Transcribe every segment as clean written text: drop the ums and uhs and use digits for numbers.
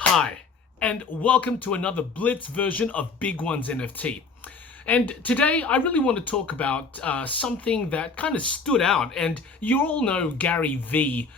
Hi, and welcome to another BLITZ version of BIGONES.NFT. And today I really want to talk about something that kind of stood out. And you all know Gary Vee.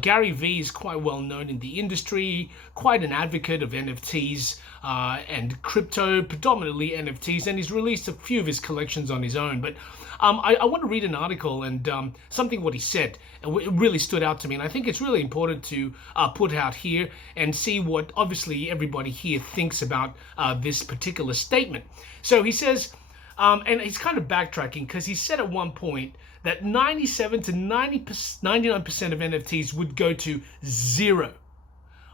Gary Vee is quite well known in the industry, quite an advocate of NFTs and crypto, predominantly NFTs, and he's released a few of his collections on his own. But I want to read an article and something what he said. It really stood out to me, and I think it's really important to put out here and see what obviously everybody here thinks about this particular statement. So he says, and he's kind of backtracking because he said at one point that 97 to 99% of NFTs would go to zero.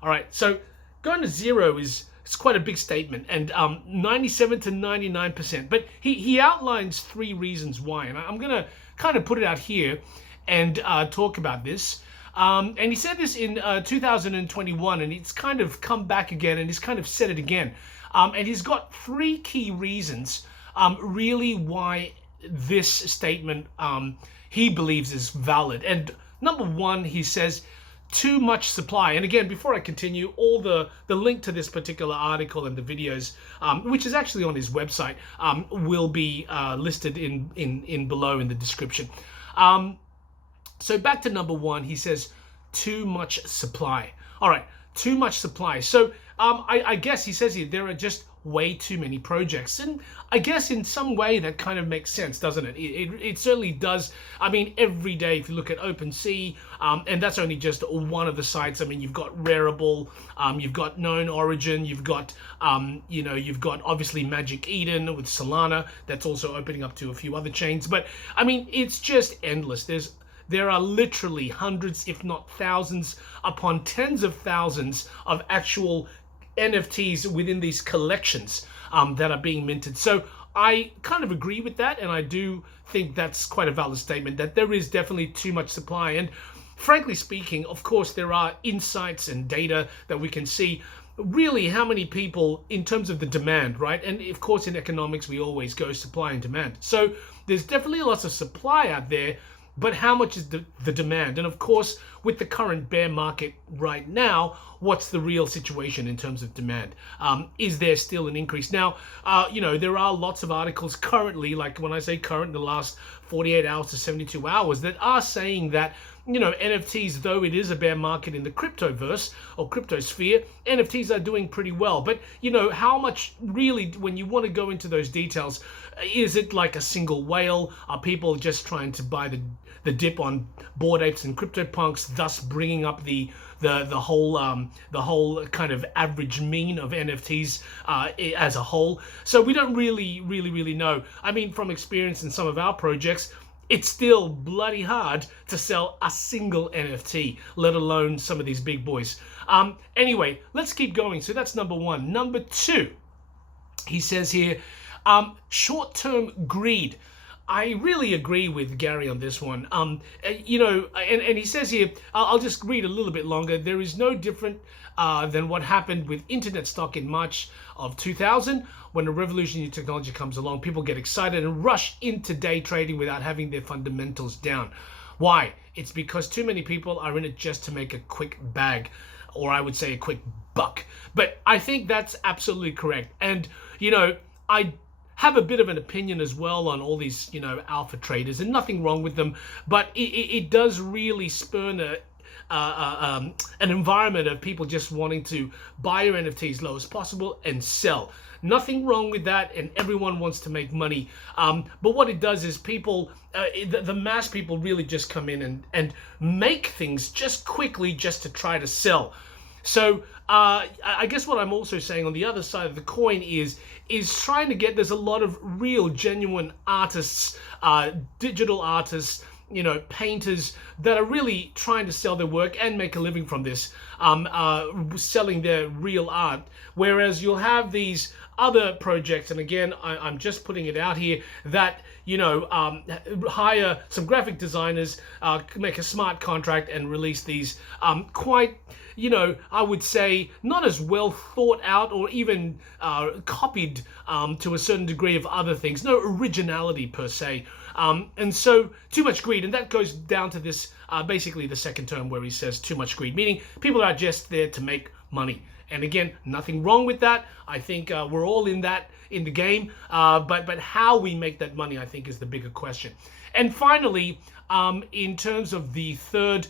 All right, so going to zero is it's quite a big statement, and 97 to 99%. But he outlines three reasons why, and I'm going to kind of put it out here and talk about this. And he said this in 2021, and it's kind of come back again, and he's kind of said it again. And he's got three key reasons really why this statement he believes is valid. And number one, he says, too much supply. And again, before I continue, all the link to this particular article and the videos, which is actually on his website, will be listed in below in the description. So back to number one, he says too much supply. All right, too much supply. So I guess he says here there are just way too many projects, and I guess in some way that kind of makes sense, doesn't it? It certainly does. I mean, every day if you look at OpenSea, and that's only just one of the sites. I mean, you've got Rarible, you've got Known Origin, you've got you've got obviously Magic Eden with Solana that's also opening up to a few other chains. But I mean, it's just endless. There are literally hundreds, if not thousands, upon tens of thousands of actual NFTs within these collections that are being minted. So I kind of agree with that, and I do think that's quite a valid statement that there is definitely too much supply. And frankly speaking, of course, there are insights and data that we can see really how many people in terms of the demand, right? And of course, in economics, we always go supply and demand. So there's definitely lots of supply out there, but how much is the demand? And of course, with the current bear market right now, what's the real situation in terms of demand? Is there still an increase? Now, there are lots of articles currently, like when I say current, the last 48 hours to 72 hours, that are saying that, NFTs, though it is a bear market in the cryptoverse or cryptosphere, NFTs are doing pretty well. But, how much really, when you want to go into those details, is it like a single whale? Are people just trying to buy the dip on Bored Apes and CryptoPunks, thus bringing up the whole kind of average mean of NFTs as a whole? So we don't really know. I mean, from experience in some of our projects, it's still bloody hard to sell a single NFT, let alone some of these big boys. Anyway, let's keep going. So that's number one. Number two, he says here, short-term greed. I really agree with Gary on this one. And he says here, I'll just read a little bit longer. There is no different than what happened with internet stock in March of 2000. When a revolutionary technology comes along, people get excited and rush into day trading without having their fundamentals down. Why? It's because too many people are in it just to make a quick bag, or I would say a quick buck. But I think that's absolutely correct. And, I have a bit of an opinion as well on all these, alpha traders, and nothing wrong with them, but it does really spurn an environment of people just wanting to buy your NFTs low as possible and sell. Nothing wrong with that, and everyone wants to make money. But what it does is people, the mass people really just come in and make things just quickly just to try to sell. So I guess what I'm also saying on the other side of the coin is trying to get, there's a lot of real genuine artists, digital artists, painters that are really trying to sell their work and make a living from this, selling their real art. Whereas you'll have these other projects, and again, I'm just putting it out here, that hire some graphic designers, make a smart contract and release these quite, I would say not as well thought out or even copied to a certain degree of other things. No originality per se. And so too much greed, and that goes down to this basically the second term where he says too much greed, meaning people are just there to make money. And again, nothing wrong with that. I think we're all in the game, but how we make that money, I think, is the bigger question. And finally, in terms of the third,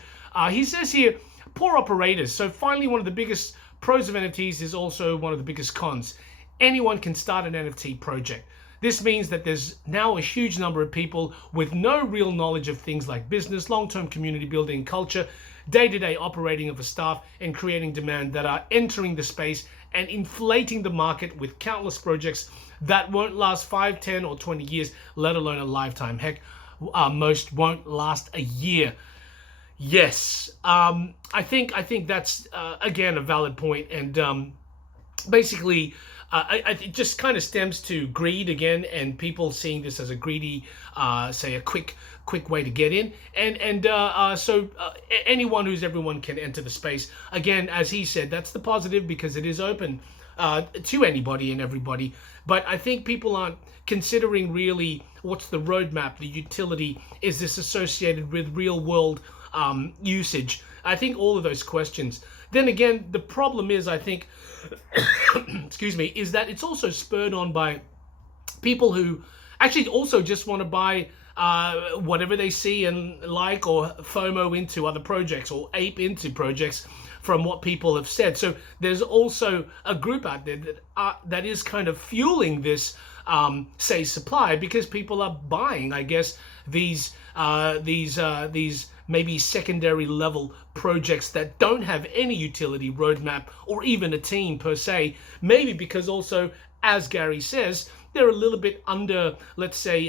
he says here, poor operators. So finally, one of the biggest pros of NFTs is also one of the biggest cons. Anyone can start an NFT project. This means that there's now a huge number of people with no real knowledge of things like business, long-term community building, culture, day-to-day operating of a staff, and creating demand that are entering the space and inflating the market with countless projects that won't last 5, 10, or 20 years, let alone a lifetime. Heck, most won't last a year. Yes, I think that's again a valid point, and basically, it just kind of stems to greed again, and people seeing this as a greedy, say a quick way to get in, and so anyone everyone can enter the space. Again, as he said, that's the positive because it is open to anybody and everybody. But I think people aren't considering really what's the roadmap, the utility, is this associated with real world usage? I think all of those questions. Then again, the problem is, I think, excuse me, is that it's also spurred on by people who actually also just want to buy whatever they see and like, or FOMO into other projects, or ape into projects from what people have said. So there's also a group out there that is kind of fueling this say supply, because people are buying, I guess, these maybe secondary level projects that don't have any utility roadmap or even a team per se, maybe because also, as Gary says, they're a little bit under, let's say,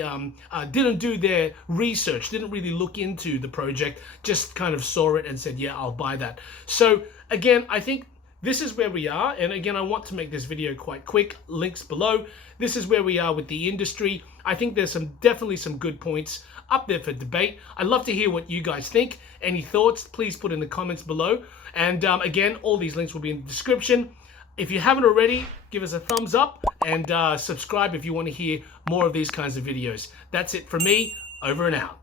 didn't do their research, didn't really look into the project, just kind of saw it and said, yeah, I'll buy that. So again, I think this is where we are. And again, I want to make this video quite quick, links below. This is where we are with the industry. I think there's definitely some good points up there for debate. I'd love to hear what you guys think. Any thoughts, please put in the comments below. And again, all these links will be in the description. If you haven't already, give us a thumbs up and subscribe if you want to hear more of these kinds of videos. That's it from me. Over and out.